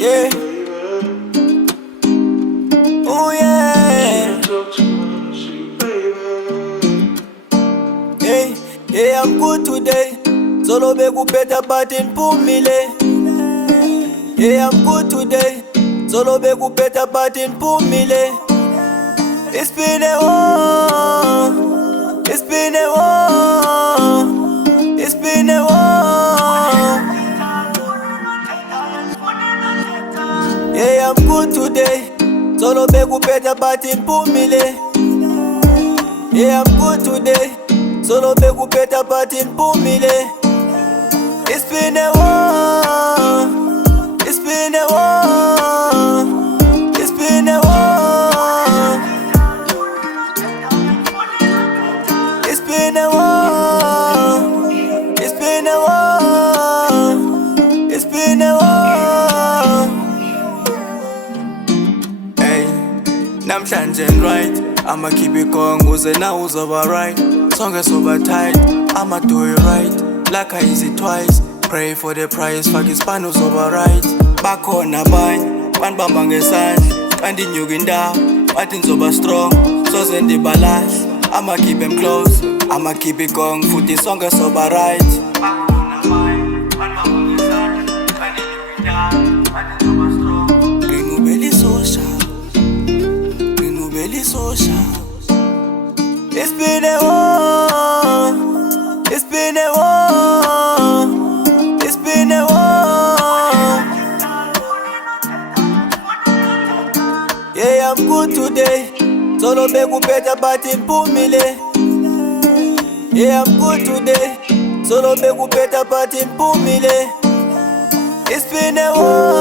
Yeah. Oh yeah. Hey, yeah, I'm good today. Solo be kupeta but in Pumile. Yeah, I'm good today. Solo be kupeta but in Pumile. It's been a war. It's been a war. It's been a war. Yeah, I'm good today. Solo be kupeta but in Pumile. Yeah, I'm good today. Solo be kupeta but in Pumile. It's been a war. It's been a war. It's been a war. It's been a war. It's been a war. It's been a war. Hey, namhlanje right. I'ma keep it going, uze na uzoba right. Song is over tight, I'ma do it right. Like I easy twice. Pray for the price, fuck his pan over right. Back on a band, one bambang ngesandla. And in Uganda, nothing's over strong. So send the balance. I'ma keep him close, I'ma keep it going. Foot the song is over right. Back on a band, one bambang ngesandla. And in Uganda, nothing's over strong. Renubeli social. It's been a war. It's been a war. It's been a war. Yeah, I'm good today. Solo be kupeta but in Pumile. Yeah, I'm good today. Solo be kupeta but in Pumile. It's been a war.